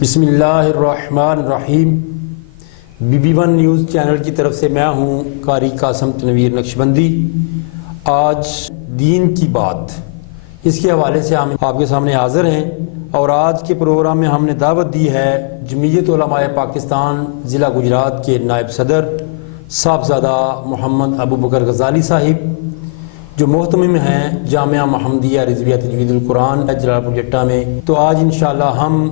بسم اللہ الرحمن الرحیم۔ BB1 نیوز چینل کی طرف سے میں ہوں قاری قاسم تنویر نقشبندی۔ آج دین کی بات اس کے حوالے سے ہم آپ کے سامنے حاضر ہیں، اور آج کے پروگرام میں ہم نے دعوت دی ہے جمعیت علماء پاکستان ضلع گجرات کے نائب صدر صاحبزادہ محمد ابو بکر غزالی صاحب، جو محتمم ہیں جامعہ محمدیہ رضویہ تجوید القرآن جلال پور جٹا میں۔ تو آج انشاءاللہ ہم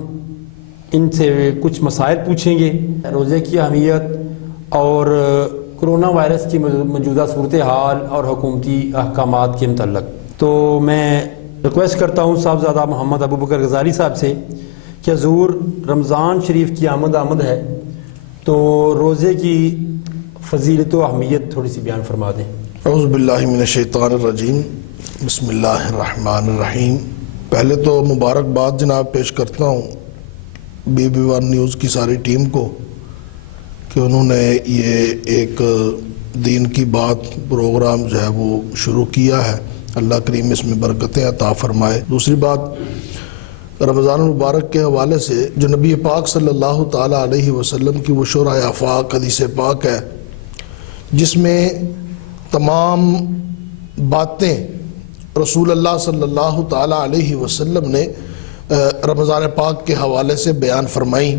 ان سے کچھ مسائل پوچھیں گے، روزے کی اہمیت اور کرونا وائرس کی موجودہ صورتحال اور حکومتی احکامات کے متعلق۔ تو میں ریکویسٹ کرتا ہوں صاحبزادہ محمد ابو بکر غزالی صاحب سے کہ حضور رمضان شریف کی آمد ہے، تو روزے کی فضیلت و اہمیت تھوڑی سی بیان فرما دیں۔ اعوذ باللہ من الشیطان الرجیم، بسم اللہ الرحمن الرحیم۔ پہلے تو مبارکباد جناب پیش کرتا ہوں BB1 نیوز کی ساری ٹیم کو کہ انہوں نے یہ ایک دین کی بات پروگرام جو ہے وہ شروع کیا ہے۔ اللہ کریم اس میں برکتیں عطا فرمائے۔ دوسری بات، رمضان المبارک کے حوالے سے جو نبی پاک صلی اللہ تعالیٰ علیہ وسلم کی وہ شرح آفاق حدیث پاک ہے، جس میں تمام باتیں رسول اللہ صلی اللہ تعالیٰ علیہ وسلم نے رمضان پاک کے حوالے سے بیان فرمائیں۔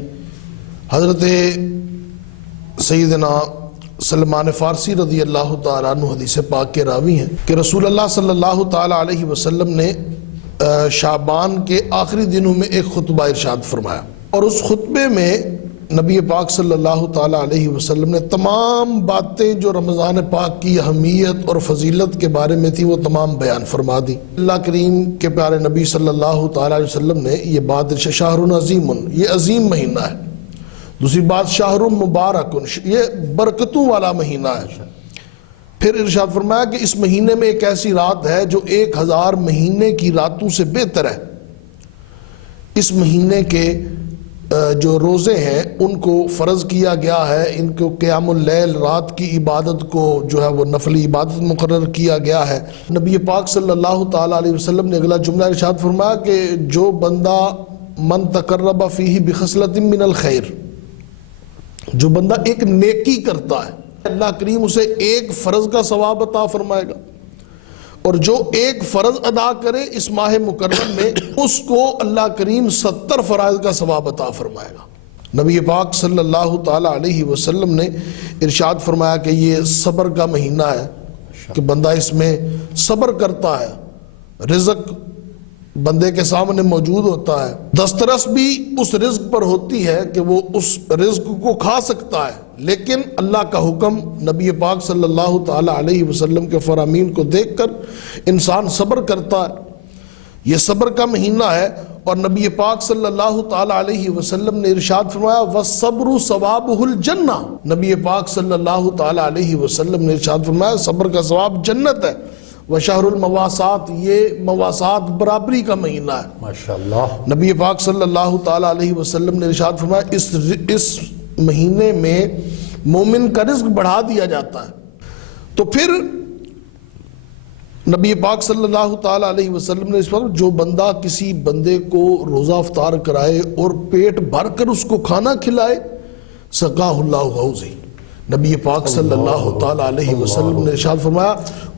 حضرت سیدنا سلمان فارسی رضی اللہ تعالیٰ عنہ حدیث پاک کے راوی ہیں کہ رسول اللہ صلی اللہ تعالیٰ علیہ وسلم نے شعبان کے آخری دنوں میں ایک خطبہ ارشاد فرمایا، اور اس خطبے میں نبی پاک صلی اللہ تعالیٰ علیہ وسلم نے تمام باتیں جو رمضان پاک کی اہمیت اور فضیلت کے بارے میں تھی وہ تمام بیان فرما دی۔ اللہ کریم کے پیارے نبی صلی اللہ تعالیٰ علیہ وسلم نے یہ بات شہر عظیم، یہ عظیم مہینہ ہے۔ دوسری بات، شہر مبارک، یہ برکتوں والا مہینہ ہے۔ پھر ارشاد فرمایا کہ اس مہینے میں ایک ایسی رات ہے جو 1000 مہینے کی راتوں سے بہتر ہے۔ اس مہینے کے جو روزے ہیں ان کو فرض کیا گیا ہے، ان کو قیام اللیل رات کی عبادت کو جو ہے وہ نفلی عبادت مقرر کیا گیا ہے۔ نبی پاک صلی اللہ تعالیٰ علیہ وسلم نے اگلا جملہ ارشاد فرمایا کہ جو بندہ من تقرب فیہ بخصلۃ من الخیر، جو بندہ ایک نیکی کرتا ہے اللہ کریم اسے ایک فرض کا ثواب عطا فرمائے گا، اور جو ایک فرض ادا کرے اس ماہ مکرم میں اس کو اللہ کریم 70 فرائض کا ثواب عطا فرمائے گا۔ نبی پاک صلی اللہ تعالیٰ علیہ وسلم نے ارشاد فرمایا کہ یہ صبر کا مہینہ ہے، کہ بندہ اس میں صبر کرتا ہے، رزق بندے کے سامنے موجود ہوتا ہے، دسترس بھی اس رزق پر ہوتی ہے کہ وہ اس رزق کو کھا سکتا ہے، لیکن اللہ کا حکم نبی پاک صلی اللہ تعالیٰ علیہ وسلم کے فرامین کو دیکھ کر انسان صبر کرتا ہے۔ یہ صبر کا مہینہ ہے، اور نبی پاک صلی اللہ تعالیٰ علیہ وسلم نے ارشاد فرمایا وَالصَّبْرُ ثَوَابُهُ الْجَنَّةُ، نبی پاک صلی اللہ تعالیٰ علیہ وسلم نے ارشاد فرمایا صبر کا ثواب جنت ہے۔ وشہر المواسات، یہ مواسات برابری کا مہینہ ہے۔ ماشاءاللہ۔ نبی نبی پاک صلی اللہ تعالیٰ علیہ وسلم نے ارشاد فرمایا اس مہینے میں مومن کا رزق بڑھا دیا جاتا ہے۔ تو پھر نبی پاک صلی اللہ تعالیٰ علیہ وسلم نے اس وقت جو بندہ کسی بندے کو روزہ افطار کرائے اور پیٹ بھر کر اس کو کھانا کھلائے سقاہ اللہ حوضی، نبی پاک صلی اللہ تعالیٰ علیہ وسلم نے ارشاد فرمایا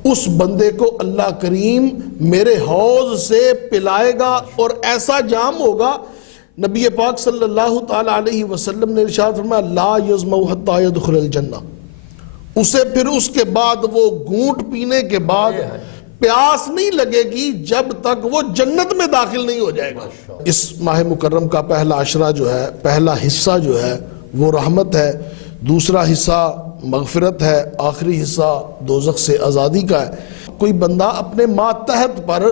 اس بندے کو اللہ کریم میرے حوض سے پلائے گا، اور ایسا جام ہوگا، نبی پاک صلی اللہ تعالیٰ علیہ وسلم نے ارشاد فرمایا لا یظمأ حتی یدخل الجنہ، اسے پھر اس کے بعد وہ گھونٹ پینے کے بعد پیاس نہیں لگے گی جب تک وہ جنت میں داخل نہیں ہو جائے گا۔ اس ماہ مکرم کا پہلا عشرہ جو ہے، پہلا حصہ جو ہے وہ رحمت ہے، دوسرا حصہ مغفرت ہے، آخری حصہ دوزخ سے آزادی کا ہے۔ کوئی بندہ اپنے ماتحت پر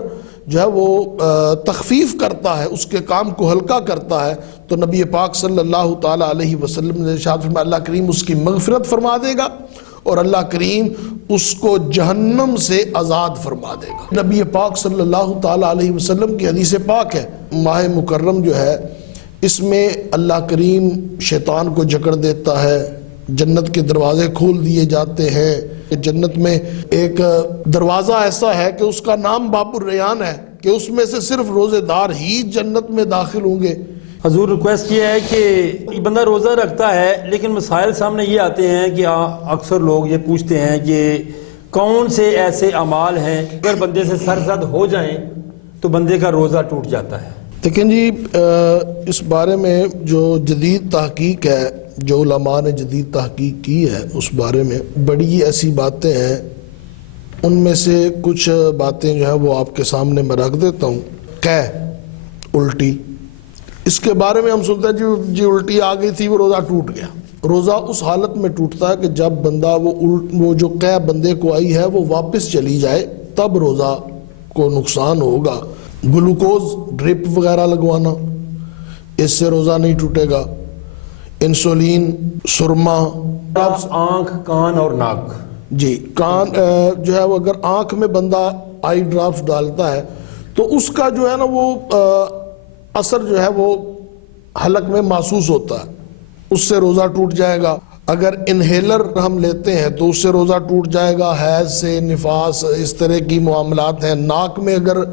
جو ہے وہ تخفیف کرتا ہے، اس کے کام کو ہلکا کرتا ہے، تو نبی پاک صلی اللہ تعالیٰ علیہ وسلم نے ارشاد فرمایا اللہ کریم اس کی مغفرت فرما دے گا، اور اللہ کریم اس کو جہنم سے آزاد فرما دے گا۔ نبی پاک صلی اللہ تعالیٰ علیہ وسلم کی حدیث پاک ہے، ماہ مکرم جو ہے اس میں اللہ کریم شیطان کو جکڑ دیتا ہے، جنت کے دروازے کھول دیے جاتے ہیں۔ جنت میں ایک دروازہ ایسا ہے کہ اس کا نام باب الریان ہے، کہ اس میں سے صرف روزے دار ہی جنت میں داخل ہوں گے۔ حضور ریکویسٹ یہ ہے کہ بندہ روزہ رکھتا ہے لیکن مسائل سامنے یہ آتے ہیں کہ اکثر لوگ یہ پوچھتے ہیں کہ کون سے ایسے اعمال ہیں اگر بندے سے سرزد ہو جائیں تو بندے کا روزہ ٹوٹ جاتا ہے؟ لیکن جی اس بارے میں جو جدید تحقیق ہے، جو علماء نے جدید تحقیق کی ہے، اس بارے میں بڑی ایسی باتیں ہیں. ان میں سے کچھ باتیں جو ہیں وہ آپ کے سامنے میں رکھ دیتا ہوں. الٹی، اس کے بارے میں ہم سنتے ہیں جی الٹی آ گئی تھی، وہ روزہ ٹوٹ گیا. روزہ اس حالت میں ٹوٹتا ہے کہ جب بندہ وہ جو بندے کو آئی ہے وہ واپس چلی جائے، تب روزہ کو نقصان ہوگا. گلوکوز ڈرپ وغیرہ لگوانا، اس سے روزہ نہیں ٹوٹے گا. انسولین، سرما، آنکھ، کان اور ناک. جی کان جو ہے وہ اگر آنکھ میں بندہ آئی ڈراپس ڈالتا ہے تو اس کا جو ہے نا وہ اثر جو ہے وہ حلق میں محسوس ہوتا ہے، اس سے روزہ ٹوٹ جائے گا. اگر انہیلر ہم لیتے ہیں تو اس سے روزہ ٹوٹ جائے گا. حیض سے، نفاس، اس طرح کی معاملات ہیں. ناک میں اگر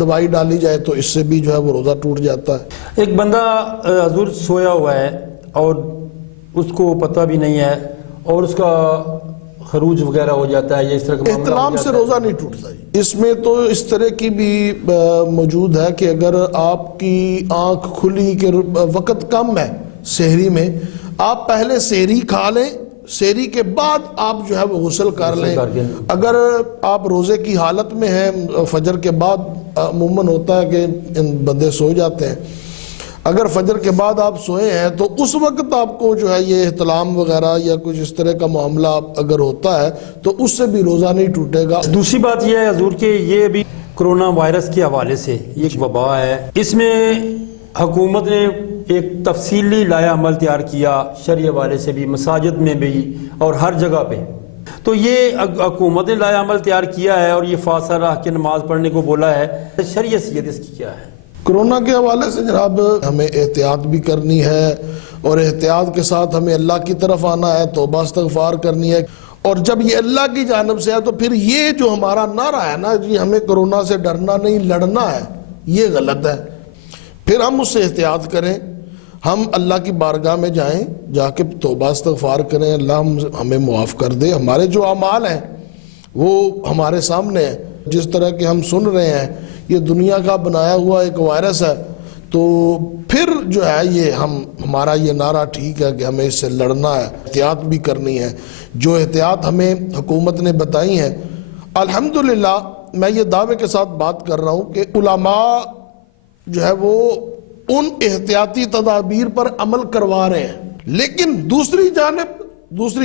دوائی ڈالی جائے تو اس سے بھی جو ہے وہ روزہ ٹوٹ جاتا ہے. ایک بندہ حضور سویا ہوا ہے اور اس کو پتہ بھی نہیں ہے اور اس کا خروج وغیرہ ہو جاتا ہے یا اس طرح کا احتلام سے روزہ نہیں ٹوٹتا. اس میں تو اس طرح کی بھی موجود ہے کہ اگر آپ کی آنکھ کھلی کہ وقت کم ہے سحری میں، آپ پہلے سحری کھا لیں، سحری کے بعد آپ جو ہے وہ غسل کر لیں. اگر آپ روزے کی حالت میں ہیں، فجر کے بعد عموماً ہوتا ہے کہ بندے سو جاتے ہیں، اگر فجر کے بعد آپ سوئے ہیں تو اس وقت آپ کو جو ہے یہ احتلام وغیرہ یا کچھ اس طرح کا معاملہ اگر ہوتا ہے تو اس سے بھی روزہ نہیں ٹوٹے گا. دوسری بات یہ ہے حضور کہ یہ بھی کرونا وائرس کے حوالے سے یہ ایک وبا ہے، اس میں حکومت نے ایک تفصیلی لائحہ عمل تیار کیا شرعی حوالے سے بھی، مساجد میں بھی اور ہر جگہ پہ. تو یہ حکومت نے لائحہ عمل تیار کیا ہے اور یہ فاصلہ رکھ کے نماز پڑھنے کو بولا ہے. شرعی حیثیت اس کی کیا ہے؟ کرونا کے حوالے سے جناب ہمیں احتیاط بھی کرنی ہے اور احتیاط کے ساتھ ہمیں اللہ کی طرف آنا ہے، توبہ استغفار کرنی ہے. اور جب یہ اللہ کی جانب سے ہے تو پھر یہ جو ہمارا نعرہ ہے نا جی ہمیں کرونا سے ڈرنا نہیں لڑنا ہے، یہ غلط ہے. پھر ہم اس سے احتیاط کریں، ہم اللہ کی بارگاہ میں جائیں، جا کے توبہ استغفار کریں، اللہ ہمیں معاف کر دے. ہمارے جو اعمال ہیں وہ ہمارے سامنے ہیں. جس طرح کہ ہم سن رہے ہیں یہ دنیا کا بنایا ہوا ایک وائرس ہے، تو پھر جو ہے یہ ہمارا یہ نعرہ ٹھیک ہے کہ ہمیں اس سے لڑنا ہے، احتیاط بھی کرنی ہے. جو احتیاط ہمیں حکومت نے بتائی ہیں، الحمدللہ میں یہ دعوے کے ساتھ بات کر رہا ہوں کہ علماء جو ہے وہ ان احتیاطی تدابیر پر عمل کروا رہے ہیں. لیکن دوسری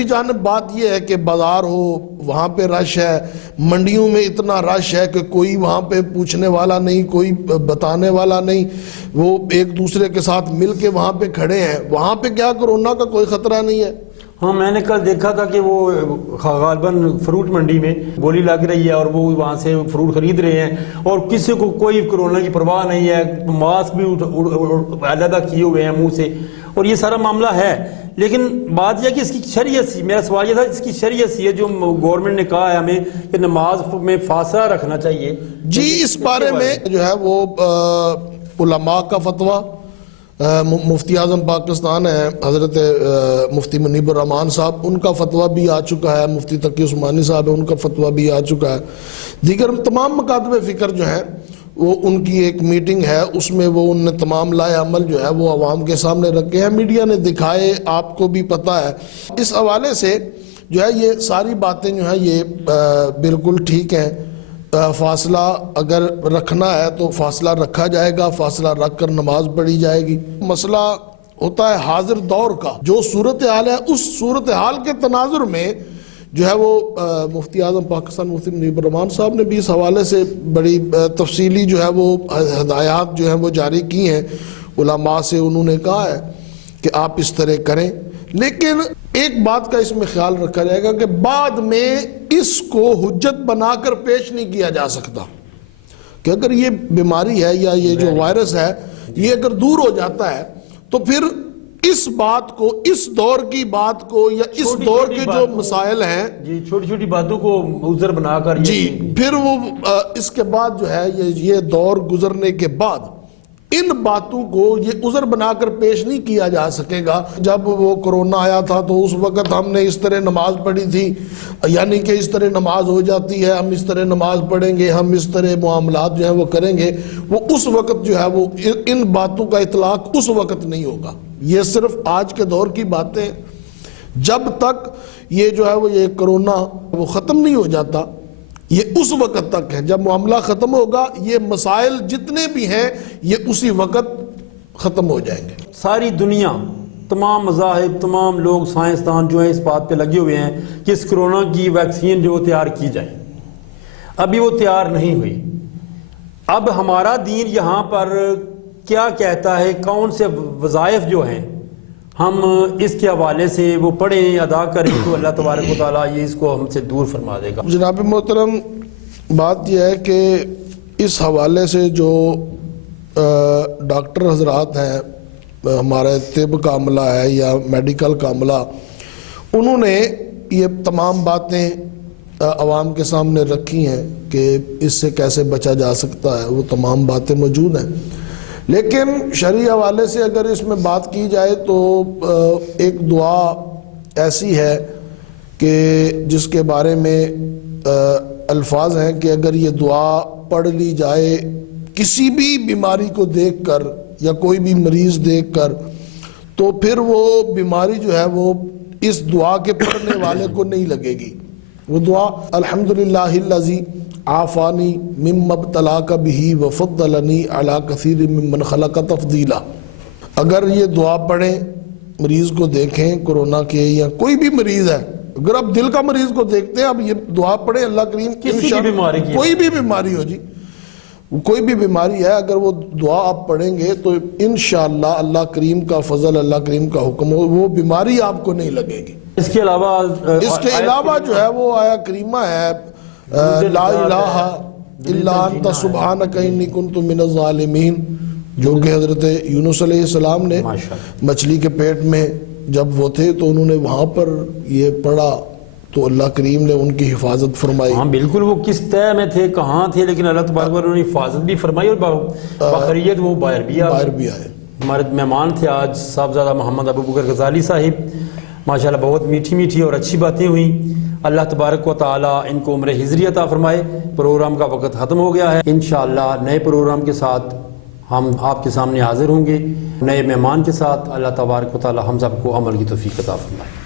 جانب بات یہ ہے کہ بازار ہو، وہاں پہ رش ہے، منڈیوں میں اتنا رش ہے کہ کوئی وہاں پہ پوچھنے والا نہیں، کوئی بتانے والا نہیں، وہ ایک دوسرے کے ساتھ مل کے وہاں پہ کھڑے ہیں. وہاں پہ کیا کرونا کا کوئی خطرہ نہیں ہے. ہاں میں نے کل دیکھا تھا کہ وہ غالباً فروٹ منڈی میں بولی لگ رہی ہے اور وہ وہاں سے فروٹ خرید رہے ہیں اور کسی کو کوئی کرونا کی پرواہ نہیں ہے، ماسک بھی علیحدہ کیے ہوئے ہیں منہ سے، اور یہ سارا معاملہ ہے. لیکن بات یہ کہ اس کی شریعت سی، میرا سوال یہ تھا اس کی شریعت سی ہے جو گورنمنٹ نے کہا ہے ہمیں کہ نماز میں فاصلہ رکھنا چاہیے. جی اس بارے میں جو ہے وہ علماء کا فتویٰ، مفتی اعظم پاکستان ہے حضرت مفتی منیب الرحمان صاحب، ان کا فتویٰ بھی آ چکا ہے. مفتی تقی عثمانی صاحب ہے، ان کا فتویٰ بھی آ چکا ہے. دیگر تمام مکاتب فکر جو ہیں وہ ان کی ایک میٹنگ ہے، اس میں وہ ان نے تمام لائحہ عمل جو ہے وہ عوام کے سامنے رکھے ہیں، میڈیا نے دکھائے، آپ کو بھی پتہ ہے. اس حوالے سے جو ہے یہ ساری باتیں جو ہیں یہ بالکل ٹھیک ہیں. فاصلہ اگر رکھنا ہے تو فاصلہ رکھا جائے گا، فاصلہ رکھ کر نماز پڑھی جائے گی. مسئلہ ہوتا ہے حاضر دور کا، جو صورتحال ہے اس صورتحال کے تناظر میں جو ہے وہ مفتی اعظم پاکستان مفتی منیب الرحمان صاحب نے بھی اس حوالے سے بڑی تفصیلی جو ہے وہ ہدایات جو ہیں وہ جاری کی ہیں. علماء سے انہوں نے کہا ہے کہ آپ اس طرح کریں. لیکن ایک بات کا اس میں خیال رکھا جائے گا کہ بعد میں اس کو حجت بنا کر پیش نہیں کیا جا سکتا کہ اگر یہ بیماری ہے یا یہ جو وائرس ہے یہ اگر دور ہو جاتا ہے تو پھر اس بات کو، اس دور کی بات کو یا اس دور کے جو مسائل ہیں جی چھوٹی چھوٹی باتوں کو عذر بنا کر جی پھر وہ اس کے بعد جو ہے یہ دور گزرنے کے بعد ان باتوں کو یہ عذر بنا کر پیش نہیں کیا جا سکے گا۔ جب وہ کرونا آیا تھا تو اس وقت ہم نے اس طرح نماز پڑھی تھی، یعنی کہ اس طرح نماز ہو جاتی ہے، ہم اس طرح نماز پڑھیں گے، ہم اس طرح معاملات جو ہیں وہ کریں گے، وہ اس وقت جو ہے وہ ان باتوں کا اطلاق اس وقت نہیں ہوگا۔ یہ صرف آج کے دور کی باتیں، جب تک یہ جو ہے وہ یہ کرونا وہ ختم نہیں ہو جاتا، یہ اس وقت تک ہے۔ جب معاملہ ختم ہوگا یہ مسائل جتنے بھی ہیں یہ اسی وقت ختم ہو جائیں گے۔ ساری دنیا، تمام مذاہب، تمام لوگ، سائنسدان جو ہیں اس بات پہ لگے ہوئے ہیں کہ اس کرونا کی ویکسین جو تیار کی جائے، ابھی وہ تیار نہیں ہوئی۔ اب ہمارا دین یہاں پر کیا کہتا ہے، کون سے وظائف جو ہیں ہم اس کے حوالے سے وہ پڑھیں، ادا کریں، تو اللہ تبارک و تعالیٰ یہ اس کو ہم سے دور فرما دے گا۔ جناب محترم، بات یہ ہے کہ اس حوالے سے جو ڈاکٹر حضرات ہیں، ہمارے طب کا عملہ ہے یا میڈیکل کا عملہ، انہوں نے یہ تمام باتیں عوام کے سامنے رکھی ہیں کہ اس سے کیسے بچا جا سکتا ہے، وہ تمام باتیں موجود ہیں۔ لیکن شرعی حوالے سے اگر اس میں بات کی جائے تو ایک دعا ایسی ہے کہ جس کے بارے میں الفاظ ہیں کہ اگر یہ دعا پڑھ لی جائے کسی بھی بیماری کو دیکھ کر یا کوئی بھی مریض دیکھ کر، تو پھر وہ بیماری جو ہے وہ اس دعا کے پڑھنے والے کو نہیں لگے گی۔ وہ دعا الحمدللہ الذی عافانی مما ابتلاک بہ وفضلنی علی کثیر ممن خلق تفضیلا۔ اگر یہ دعا پڑھیں، مریض کو دیکھیں کرونا کے یا کوئی بھی مریض ہے، اگر آپ دل کا مریض کو دیکھتے ہیں، اب یہ دعا پڑھیں، اللہ کریم کسی بھی بیماری کی، کوئی بھی بیماری ہو جی، کوئی بھی بیماری ہے، اگر وہ دعا آپ پڑھیں گے تو انشاءاللہ اللہ کریم کا فضل، اللہ کریم کا حکم ہو، وہ بیماری آپ کو نہیں لگے گی۔ اس کے علاوہ جو ہے وہ آیا کریمہ ہے، لا الہ الا انت سبحانک انی کنت من الظالمین، جو کہ حضرت یونس علیہ السلام نے مچھلی کے پیٹ میں جب وہ تھے تو انہوں نے وہاں پر یہ پڑھا تو اللہ کریم نے ان کی حفاظت فرمائی۔ ہاں بالکل، وہ کس طے میں تھے، کہاں تھے، لیکن اللہ تبارک و تعالیٰ نے حفاظت بھی فرمائی اور بخیریت وہ باہر بھی آئے۔ ہمارے مہمان تھے آج صاحبزادہ محمد ابو بکر غزالی صاحب، ماشاءاللہ بہت میٹھی میٹھی اور اچھی باتیں ہوئیں۔ اللہ تبارک و تعالیٰ ان کو عمر حضری عطا فرمائے۔ پروگرام کا وقت ختم ہو گیا ہے، انشاءاللہ نئے پروگرام کے ساتھ ہم آپ کے سامنے حاضر ہوں گے، نئے مہمان کے ساتھ۔ اللہ تبارک و تعالیٰ ہم سب کو عمل کی توفیق عطا فرمائے۔